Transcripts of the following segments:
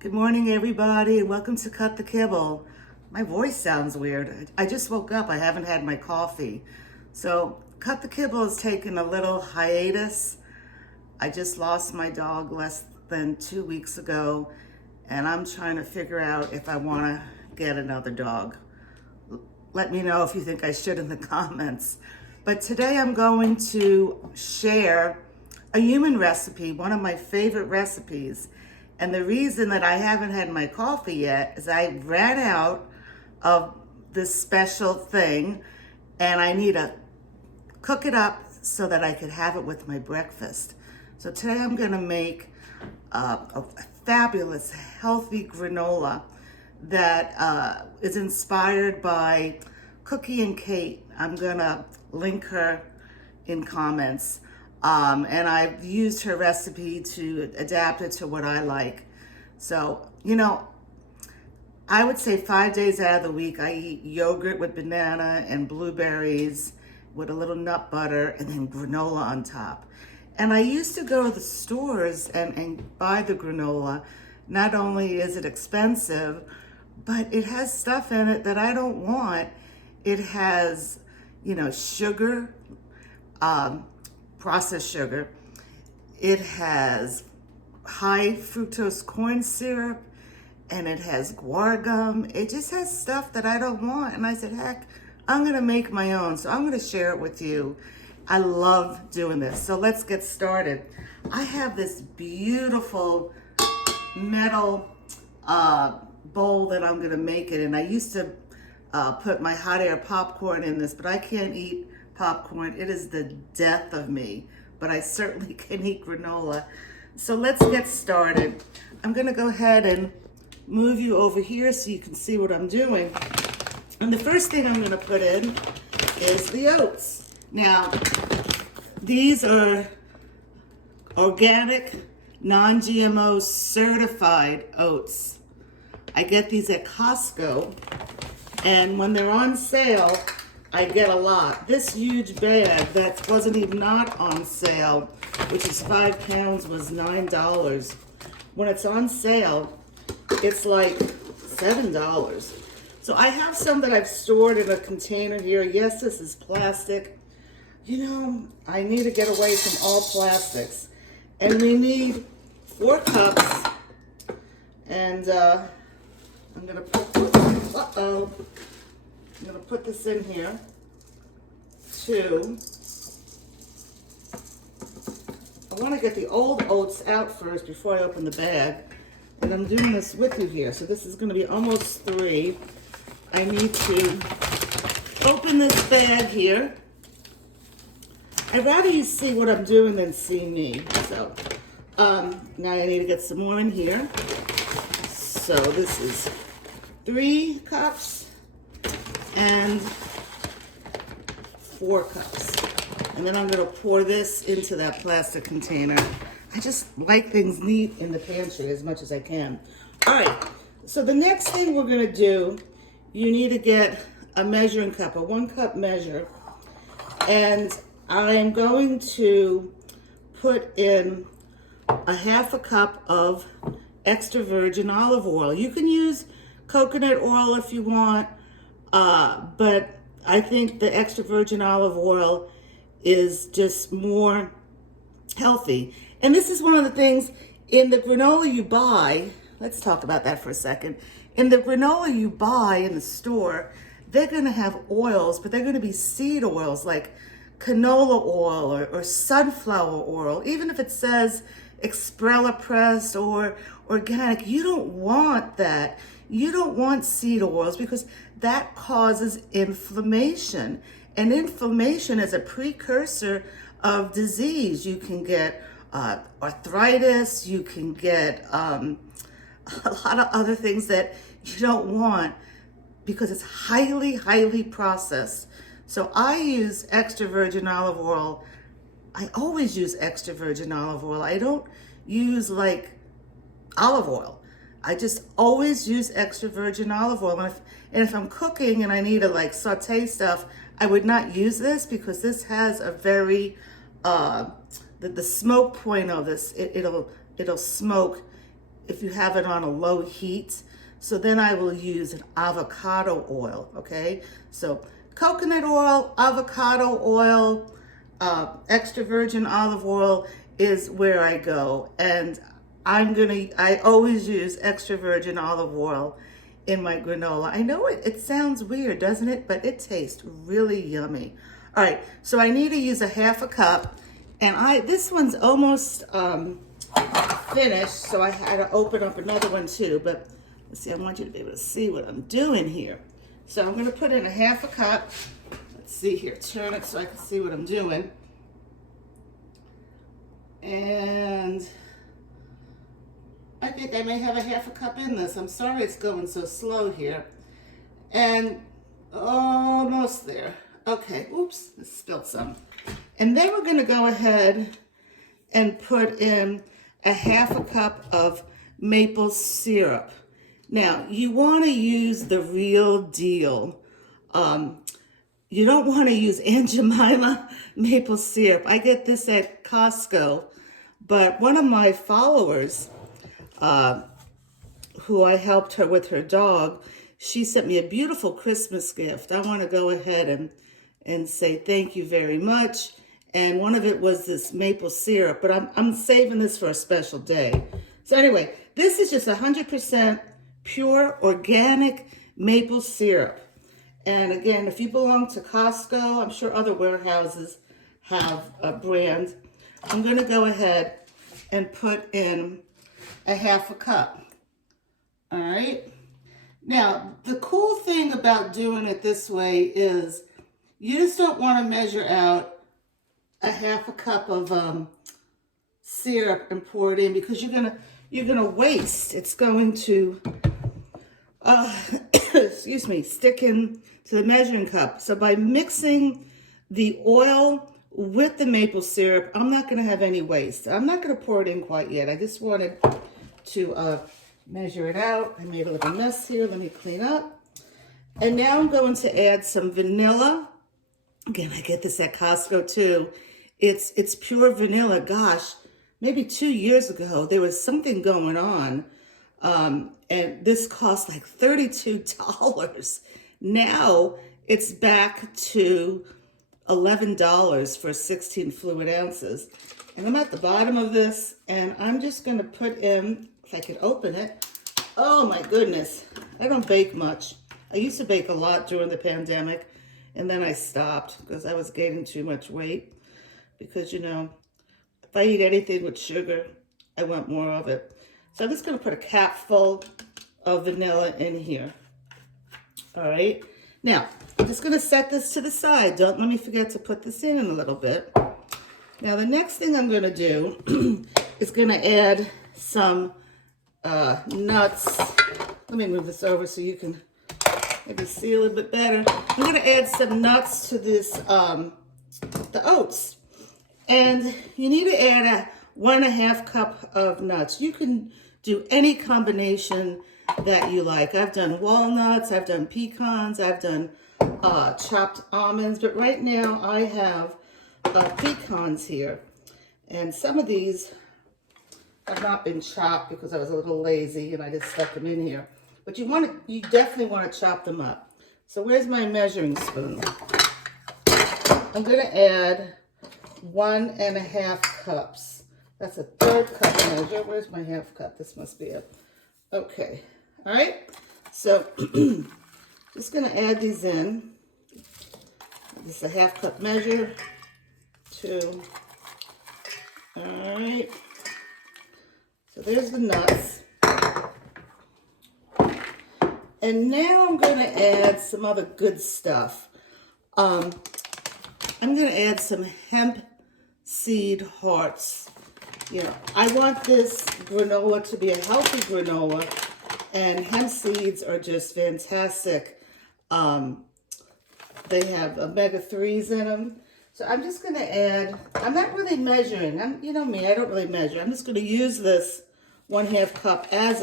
Good morning, everybody, and welcome to Cut the Kibble. My voice sounds weird. I just woke up. I haven't had my coffee. So, Cut the Kibble has taken a little hiatus. I just lost my dog less than 2 weeks ago, and I'm trying to figure out if I want to get another dog. Let me know if you think I should in the comments. But today I'm going to share a human recipe, one of my favorite recipes. And the reason that I haven't had my coffee yet is I ran out of this special thing and I need to cook it up so that I could have it with my breakfast. So today I'm gonna make a fabulous, healthy granola that is inspired by Cookie and Kate. I'm gonna link her in comments. And I've used her recipe to adapt it to what I like. So, I would say 5 days out of the week, I eat yogurt with banana and blueberries with a little nut butter and then granola on top. And I used to go to the stores and buy the granola. Not only is it expensive, but it has stuff in it that I don't want. It has, sugar, processed sugar. It has high fructose corn syrup, and it has guar gum. It just has stuff that I don't want. And I said, heck, I'm gonna make my own. So I'm gonna share it with you. I love doing this. So let's get started. I have this beautiful metal bowl that I'm gonna make it in. I used to put my hot air popcorn in this, but I can't eat popcorn. It is the death of me, but I certainly can eat granola. So let's get started. I'm gonna go ahead and move you over here so you can see what I'm doing. And the first thing I'm gonna put in is the oats. Now, these are organic, non-GMO certified oats. I get these at Costco, and when they're on sale, I get a lot. This huge bag that wasn't even not on sale, which is 5 pounds, was $9. When it's on sale, it's like $7. So I have some that I've stored in a container here. Yes, this is plastic. I need to get away from all plastics. And we need 4 cups. And I'm gonna put this in here too. I want to get the old oats out first before I open the bag. And I'm doing this with you here. So this is going to be almost 3. I need to open this bag here. I'd rather you see what I'm doing than see me. So now I need to get some more in here. So this is 3 cups and 4 cups. And then I'm gonna pour this into that plastic container. I just like things neat in the pantry as much as I can. All right, so the next thing we're gonna do, you need to get a measuring cup, a 1 cup measure. And I am going to put in a 1/2 cup of extra virgin olive oil. You can use coconut oil if you want, but I think the extra virgin olive oil is just more healthy. And this is one of the things in the granola you buy. Let's talk about that for a second. In the granola you buy in the store, they're gonna have oils, but they're gonna be seed oils like canola oil or sunflower oil. Even if it says Exprella pressed or organic, you don't want that. You don't want seed oils because that causes inflammation. And inflammation is a precursor of disease. You can get arthritis, you can get a lot of other things that you don't want because it's highly, highly processed. So I use extra virgin olive oil. I always use extra virgin olive oil. I don't use like olive oil. I just always use extra virgin olive oil. And if I'm cooking and I need to like saute stuff, I would not use this because this has a very, the smoke point of this, it'll smoke if you have it on a low heat. So then I will use an avocado oil, okay? So coconut oil, avocado oil, extra virgin olive oil is where I go. And I always use extra virgin olive oil in my granola. I know it sounds weird, doesn't it? But it tastes really yummy. All right, so I need to use a half a cup. And this one's almost finished, so I had to open up another one too. But let's see, I want you to be able to see what I'm doing here. So I'm gonna put in a half a cup. Let's see here, turn it so I can see what I'm doing. And I think I may have a half a cup in this. I'm sorry it's going so slow here. And almost there. Okay, oops, I spilled some. And then we're gonna go ahead and put in a half a cup of maple syrup. Now, you wanna use the real deal. You don't wanna use Aunt Jemima maple syrup. I get this at Costco, but one of my followers, who I helped her with her dog, she sent me a beautiful Christmas gift. I wanna go ahead and say thank you very much. And one of it was this maple syrup, but I'm saving this for a special day. So anyway, this is just 100% pure organic maple syrup. And again, if you belong to Costco, I'm sure other warehouses have a brand. I'm gonna go ahead and put in a half a cup. All right. Now, the cool thing about doing it this way is you just don't want to measure out a half a cup of syrup and pour it in, because you're gonna waste. It's going to excuse me, stick in to the measuring cup. So by mixing the oil with the maple syrup, I'm not gonna have any waste. I'm not gonna pour it in quite yet. I just wanted to measure it out. I made a little mess here. Let me clean up. And now I'm going to add some vanilla. Again, I get this at Costco too. It's pure vanilla. Gosh, maybe 2 years ago, there was something going on. And this cost like $32. Now it's back to $11 for 16 fluid ounces. And I'm at the bottom of this, and I'm just gonna put in, if I could open it. Oh my goodness, I don't bake much. I used to bake a lot during the pandemic, and then I stopped because I was gaining too much weight. Because, you know, if I eat anything with sugar, I want more of it. So I'm just gonna put a cap full of vanilla in here. All right, now I'm just gonna set this to the side. Don't let me forget to put this in a little bit. Now the next thing I'm gonna do is gonna add some nuts. Let me move this over so you can maybe see a little bit better. I'm gonna add some nuts to this, the oats. And you need to add 1.5 cup of nuts. You can do any combination that you like. I've done walnuts, I've done pecans, I've done chopped almonds, but right now I have pecans here. And some of these have not been chopped because I was a little lazy and I just stuck them in here. But you definitely want to chop them up. So where's my measuring spoon? I'm gonna add 1.5 cups. That's a 1/3 cup measure. Where's my half cup? This must be it. Okay. All right. So just gonna add these in. This is a 1/2 cup measure. 2. All right. So there's the nuts. And now I'm gonna add some other good stuff. I'm gonna add some hemp seed hearts. You know, I want this granola to be a healthy granola, and hemp seeds are just fantastic. They have omega-3s in them. So I'm just gonna add, I'm not really measuring. You know me, I don't really measure. I'm just gonna use this 1/2 cup as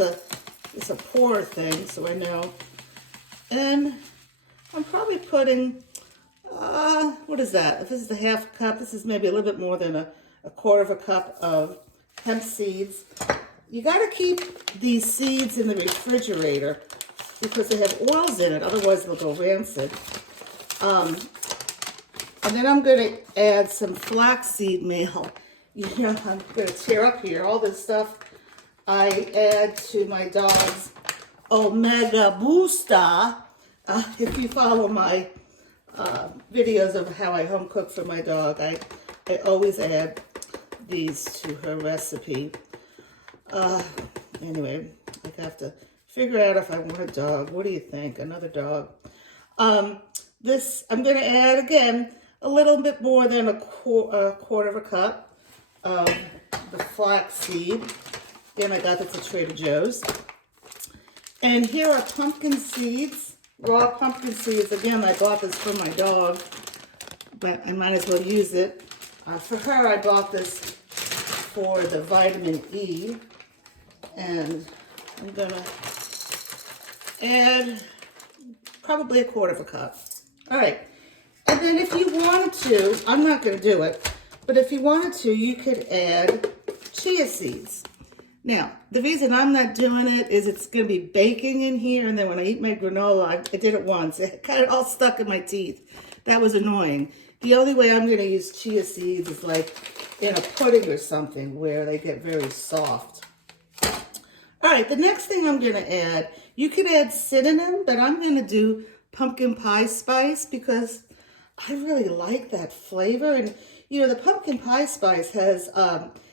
it's a pour thing, so I know. And I'm probably putting, what is that? If this is the 1/2 cup, this is maybe a little bit more than a 1/4 cup of hemp seeds. you got to keep these seeds in the refrigerator because they have oils in it, otherwise they'll go rancid. And then I'm going to add some flaxseed meal. You know, I'm going to tear up here all this stuff I add to my dog's Omega Booster. If you follow my videos of how I home cook for my dog, I always add these to her recipe. Anyway, I have to figure out if I want a dog. What do you think? Another dog. This, I'm going to add, again, a little bit more than a quarter of a cup of the flaxseed. Again, I got this at Trader Joe's. And here are pumpkin seeds, raw pumpkin seeds. Again, I bought this for my dog, but I might as well use it. For her, I bought this for the vitamin E. And I'm going to add probably a quarter of a cup. All right. And then if you wanted to, I'm not going to do it, but if you wanted to, you could add chia seeds. Now, the reason I'm not doing it is it's going to be baking in here, and then when I eat my granola, I did it once. It got it all stuck in my teeth. That was annoying. The only way I'm going to use chia seeds is like in a pudding or something where they get very soft. All right, the next thing I'm going to add, you could add cinnamon, but I'm going to do pumpkin pie spice because I really like that flavor. And, you know, the pumpkin pie spice has,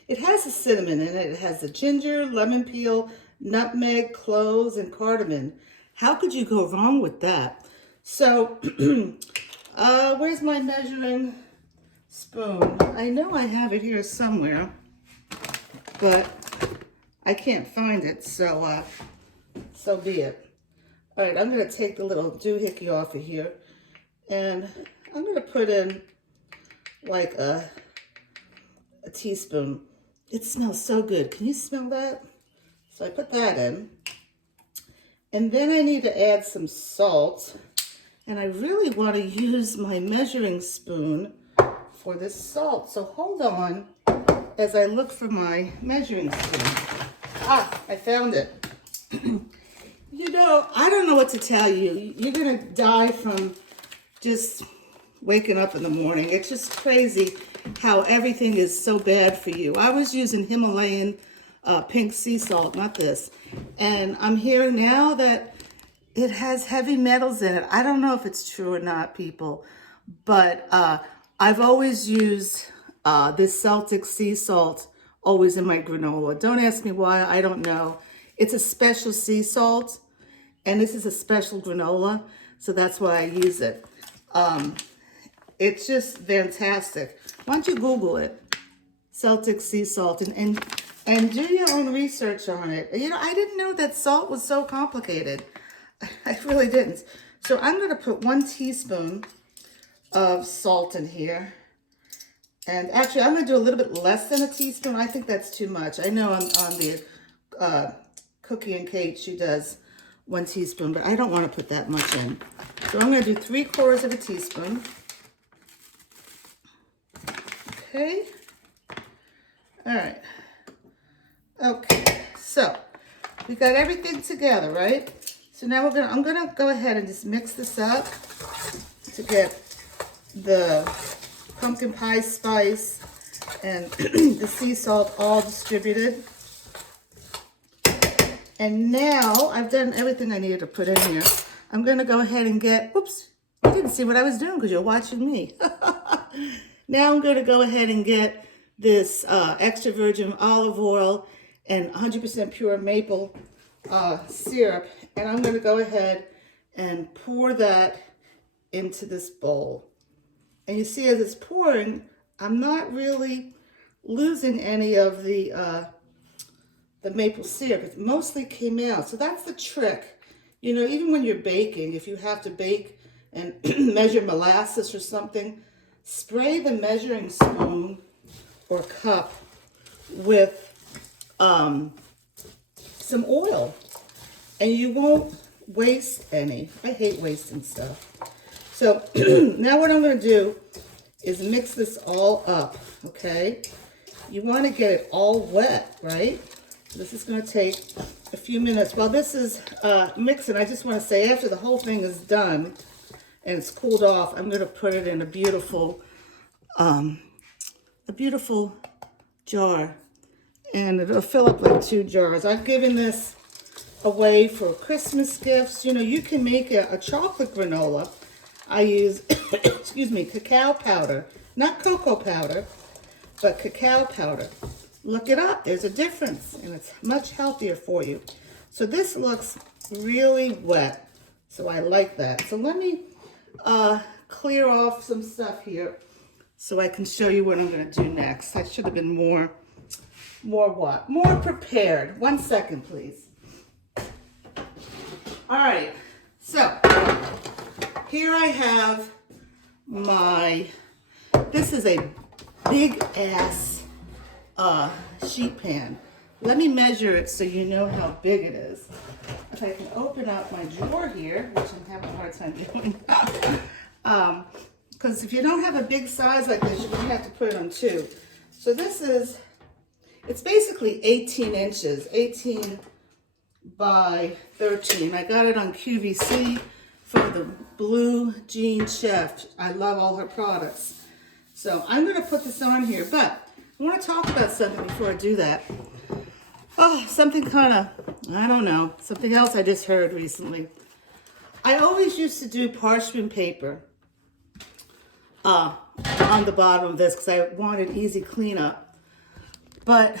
it has the cinnamon in it. It has the ginger, lemon peel, nutmeg, cloves, and cardamom. How could you go wrong with that? So, where's my measuring spoon? I know I have it here somewhere, but I can't find it, so be it. All right, I'm going to take the little doohickey off of here, and I'm going to put in like a teaspoon. It smells so good. Can you smell that? So I put that in. And then I need to add some salt. And I really want to use my measuring spoon for this salt. So hold on as I look for my measuring spoon. Ah, I found it. You know, I don't know what to tell you. You're going to die from just waking up in the morning. It's just crazy how everything is so bad for you. I was using Himalayan pink sea salt, not this. And I'm hearing now that it has heavy metals in it. I don't know if it's true or not, people. But I've always used this Celtic sea salt always in my granola. Don't ask me why. I don't know. It's a special sea salt. And this is a special granola, so that's why I use it. It's just fantastic. Why don't you Google it? Celtic sea salt, and do your own research on it. You know, I didn't know that salt was so complicated. I really didn't. So I'm going to put 1 teaspoon of salt in here. And actually, I'm going to do a little bit less than a teaspoon. I think that's too much. I know on the Cookie and Kate, she does 1 teaspoon, but I don't want to put that much in. So I'm going to do 3/4 of a teaspoon. Okay. All right. Okay. So we got everything together, right? So now I'm going to go ahead and just mix this up to get the pumpkin pie spice and the sea salt all distributed. And now I've done everything I needed to put in here. I'm going to go ahead and get, oops, you didn't see what I was doing because you're watching me. Now I'm going to go ahead and get this extra virgin olive oil and 100% pure maple syrup. And I'm going to go ahead and pour that into this bowl. And you see as it's pouring, I'm not really losing any of the maple syrup. It mostly came out. So that's the trick. You know, even when you're baking, if you have to bake and measure molasses or something, spray the measuring spoon or cup with some oil, and you won't waste any. I hate wasting stuff. So now what I'm going to do is mix this all up, okay? You want to get it all wet, right? This is going to take a few minutes. While this is mixing, I just want to say after the whole thing is done and it's cooled off, I'm going to put it in a beautiful jar. And it'll fill up like 2 jars. I've given this away for Christmas gifts. You know, you can make a chocolate granola. I use, excuse me, cacao powder. Not cocoa powder, but cacao powder. Look it up. There's a difference, and it's much healthier for you. So this looks really wet, so I like that. So let me clear off some stuff here so I can show you what I'm going to do next. I should have been more what? More prepared. 1 second, please. All right, so here I have this is a big ass sheet pan. Let me measure it so you know how big it is. If I can open up my drawer here, which I'm having a hard time doing, because if you don't have a big size like this, you're going to have to put it on 2. So this is, it's basically 18 inches, 18 by 13. I got it on QVC from the Blue Jean Chef. I love all her products. So I'm going to put this on here, but I want to talk about something before I do that. Oh, something kind of, I don't know, something else I just heard recently. I always used to do parchment paper on the bottom of this because I wanted easy cleanup. But,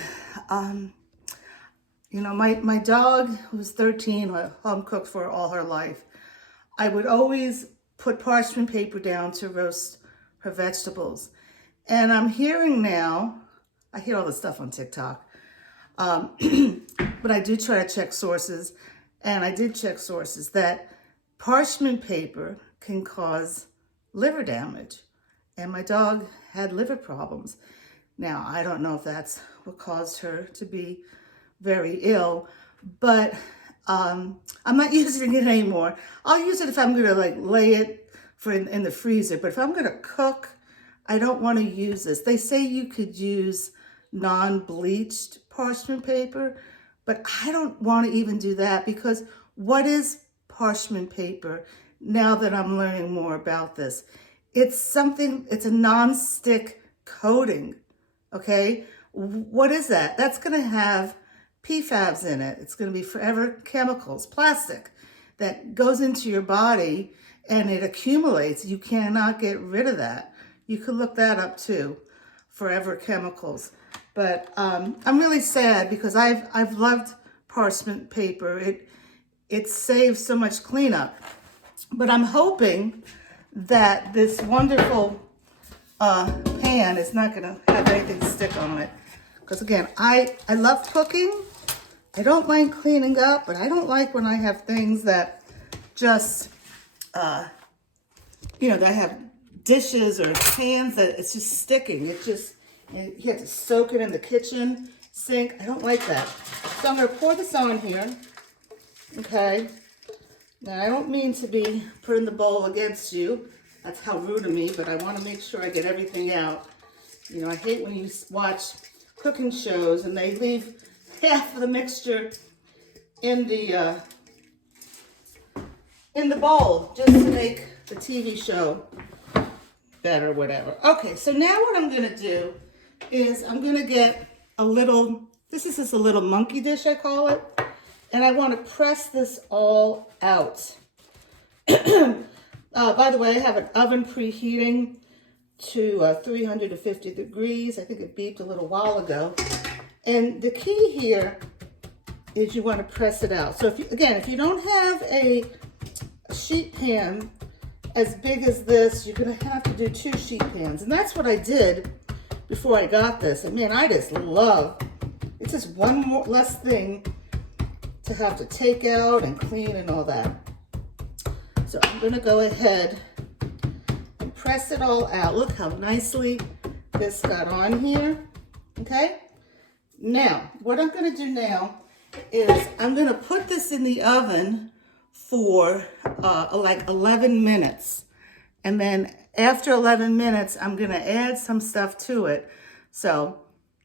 you know, my dog, who's 13, home cooked for all her life, I would always put parchment paper down to roast her vegetables. And I'm hearing now, I hear all this stuff on TikTok, but I do try to check sources, and I did check sources that parchment paper can cause liver damage. And my dog had liver problems. Now, I don't know if that's what caused her to be very ill, but I'm not using it anymore. I'll use it if I'm gonna like lay it in the freezer, but if I'm gonna cook, I don't wanna use this. They say you could use non-bleached parchment paper, but I don't wanna even do that because what is parchment paper now that I'm learning more about this? It's something, it's a non-stick coating, okay? What is that? That's gonna have PFAS in it. It's gonna be forever chemicals, plastic that goes into your body and it accumulates. You cannot get rid of that. You could look that up too, forever chemicals. But I'm really sad because I've loved parchment paper. It saves so much cleanup. But I'm hoping that this wonderful pan is not gonna have anything stick on it. Because again, I love cooking. I don't mind cleaning up, but I don't like when I have things that just, you know, that I have dishes or pans that it's just sticking. It just, you have to soak it in the kitchen sink. I don't like that. So I'm gonna pour this on here, okay? Now, I don't mean to be putting the bowl against you. That's how rude of me, but I want to make sure I get everything out. You know, I hate when you watch cooking shows and they leave half of the mixture in the bowl just to make the TV show better, whatever. Okay, so now what I'm going to do is I'm going to get a little, this is just a little monkey dish, I call it. And I want to press this all out. By the way, I have an oven preheating to 350 degrees. I think it beeped a little while ago. And the key here is you want to press it out. So if you don't have a sheet pan as big as this, you're going to have to do 2 sheet pans. And that's what I did before I got this. And man, I just love, it's just one more less thing to have to take out and clean and all that. So I'm gonna go ahead and press it all out. Look how nicely this got on here, okay? Now, what I'm gonna do now is I'm gonna put this in the oven for like 11 minutes. And then after 11 minutes, I'm gonna add some stuff to it. So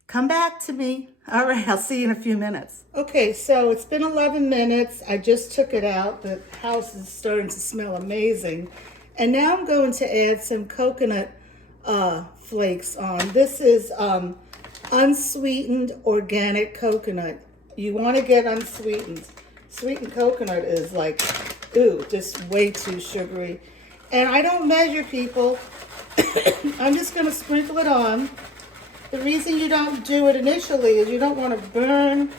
come back to me. All right, I'll see you in a few minutes. Okay, so it's been 11 minutes. I just took it out. The house is starting to smell amazing. And now I'm going to add some coconut flakes on. This is unsweetened organic coconut. You want to get unsweetened. Sweetened coconut is like, ooh, just way too sugary. And I don't measure, people. I'm just going to sprinkle it on. The reason you don't do it initially is you don't want to burn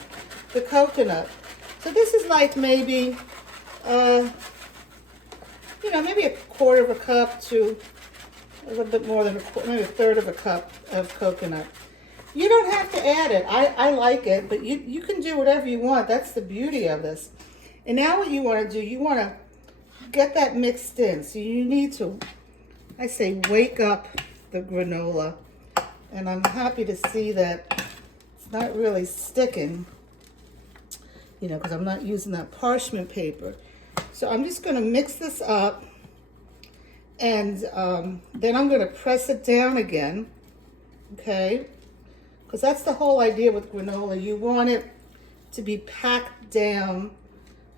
the coconut. So this is like maybe, maybe a quarter of a cup to a little bit more than maybe a third of a cup of coconut. You don't have to add it. I like it, but you can do whatever you want. That's the beauty of this. And now what you want to do, you want to get that mixed in. So you need to, I say, wake up the granola. And I'm happy to see that it's not really sticking, because I'm not using that parchment paper. So I'm just going to mix this up, and then I'm going to press it down again, okay? Because that's the whole idea with granola. You want it to be packed down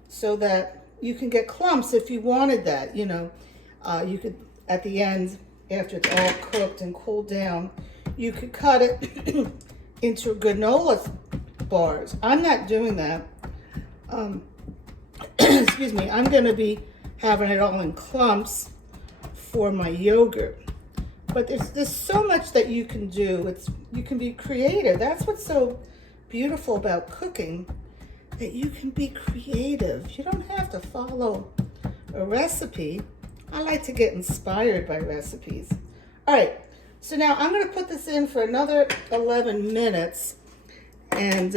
so that you can get clumps if you wanted that, you could, at the end, after it's all cooked and cooled down, you could cut it into granola bars. I'm not doing that. Excuse me. I'm going to be having it all in clumps for my yogurt. But there's so much that you can do. You can be creative. That's what's so beautiful about cooking, that you can be creative. You don't have to follow a recipe. I like to get inspired by recipes. All right. So now I'm going to put this in for another 11 minutes. And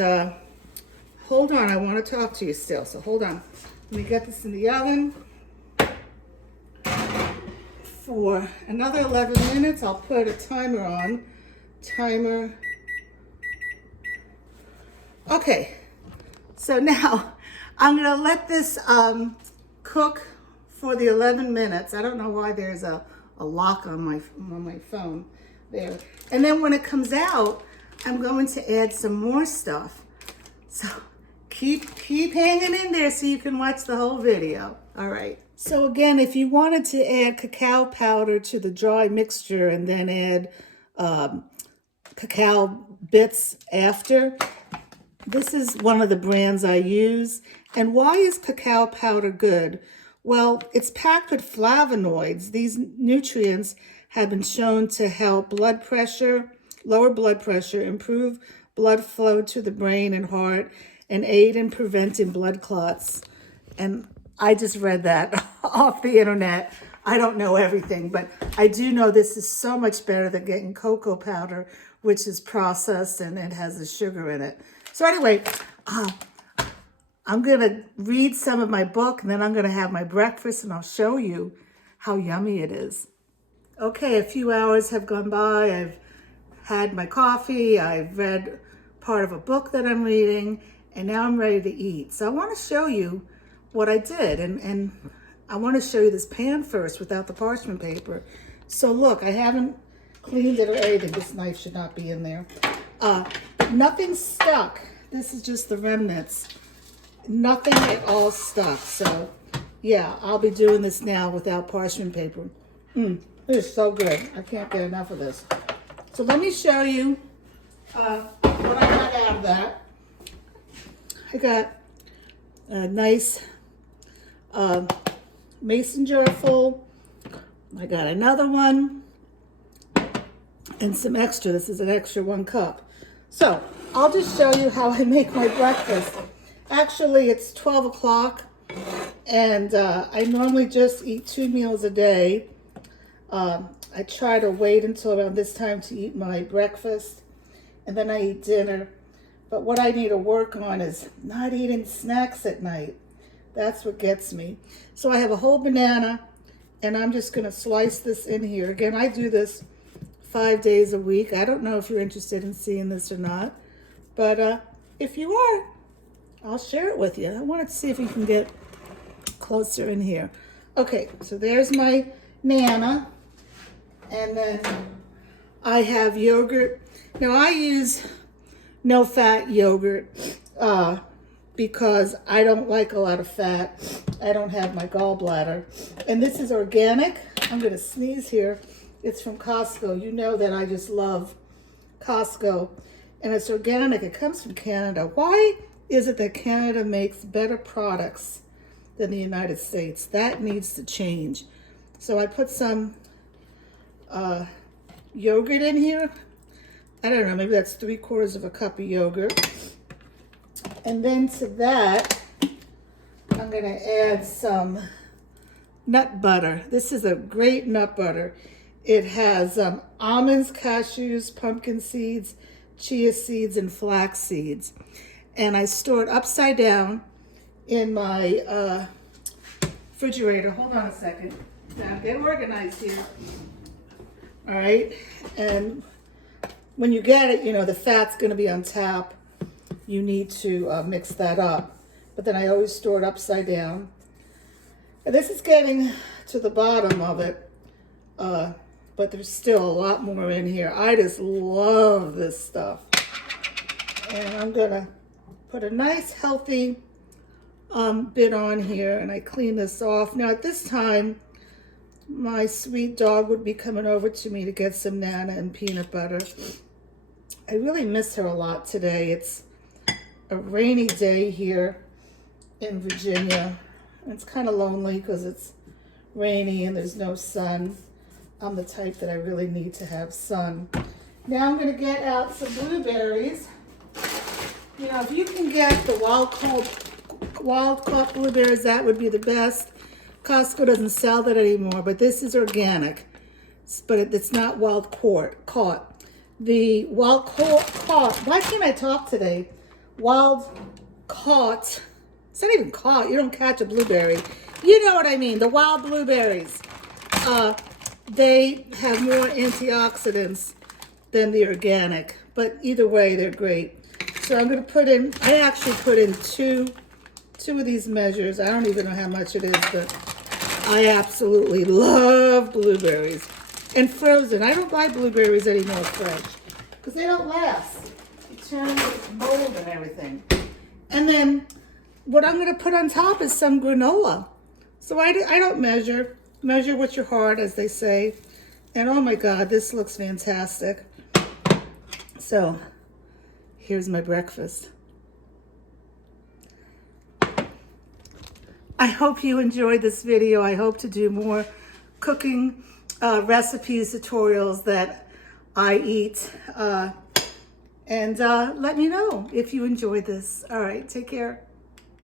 hold on, I want to talk to you still. So hold on. Let me get this in the oven for another 11 minutes. I'll put a timer on. Timer. Okay. So now I'm going to let this cook for the 11 minutes. I don't know why there's a lock on my phone there. And then when it comes out, I'm going to add some more stuff. So keep hanging in there so you can watch the whole video. All right. So again, if you wanted to add cacao powder to the dry mixture and then add cacao bits after, this is one of the brands I use. And why is cacao powder good? Well, it's packed with flavonoids. These nutrients have been shown to help blood pressure, lower blood pressure, improve blood flow to the brain and heart, and aid in preventing blood clots. And I just read that off the internet. I don't know everything, but I do know this is so much better than getting cocoa powder, which is processed and it has the sugar in it. So anyway, I'm going to read some of my book, and then I'm going to have my breakfast, and I'll show you how yummy it is. Okay, a few hours have gone by. I've had my coffee. I've read part of a book that I'm reading, and now I'm ready to eat. So I want to show you what I did, and I want to show you this pan first without the parchment paper. So look, I haven't cleaned it or anything. This knife should not be in there. Nothing's stuck. This is just the remnants. Nothing at all stuck. So yeah, I'll be doing this now without parchment paper. It is so good. I can't get enough of this. So let me show you what I got out of that. I got a nice mason jar full. I got another one and some extra. This is an extra 1 cup. So I'll just show you how I make my breakfast. Actually, it's 12 o'clock, and I normally just eat 2 meals a day. I try to wait until around this time to eat my breakfast, and then I eat dinner. But what I need to work on is not eating snacks at night. That's what gets me. So I have a whole banana, and I'm just going to slice this in here. Again, I do this 5 days a week. I don't know if you're interested in seeing this or not, but if you are, I'll share it with you. I wanted to see if you can get closer in here. Okay, so there's my Nana, and then I have yogurt. Now I use no fat yogurt because I don't like a lot of fat. I don't have my gallbladder. And this is organic. I'm going to sneeze here. It's from Costco. You know that I just love Costco. And it's organic. It comes from Canada. Why is it that Canada makes better products than the United States? That needs to change. So I put some yogurt in here. I don't know, maybe that's 3/4 of a cup of yogurt. And then to that, I'm going to add some nut butter. This is a great nut butter. It has almonds, cashews, pumpkin seeds, chia seeds, and flax seeds. And I store it upside down in my refrigerator. Hold on a second. Now get organized here. All right. And when you get it, you know, the fat's going to be on top. You need to mix that up. But then I always store it upside down. And this is getting to the bottom of it. But there's still a lot more in here. I just love this stuff. And I'm going to put a nice healthy bit on here. And I clean this off. Now at this time, my sweet dog would be coming over to me to get some Nana and peanut butter. I really miss her a lot today. It's a rainy day here in Virginia. It's kind of lonely because it's rainy and there's no sun. I'm the type that I really need to have sun. Now I'm going to get out some blueberries. You know, if you can get the wild caught blueberries, that would be the best. Costco doesn't sell that anymore, but this is organic. But it's not wild caught. The wild caught, why can't I talk today? Wild caught, it's not even caught, you don't catch a blueberry. You know what I mean, the wild blueberries. They have more antioxidants than the organic, but either way, they're great. So I'm gonna put in, I actually put in two of these measures. I don't even know how much it is, but I absolutely love blueberries. And frozen. I don't buy blueberries anymore fresh because they don't last. You turn with mold and everything. And then what I'm going to put on top is some granola. So I don't measure. Measure with your heart, as they say. And oh my God, this looks fantastic. So here's my breakfast. I hope you enjoyed this video. I hope to do more cooking recipes, tutorials that I eat. And let me know if you enjoyed this. All right, take care.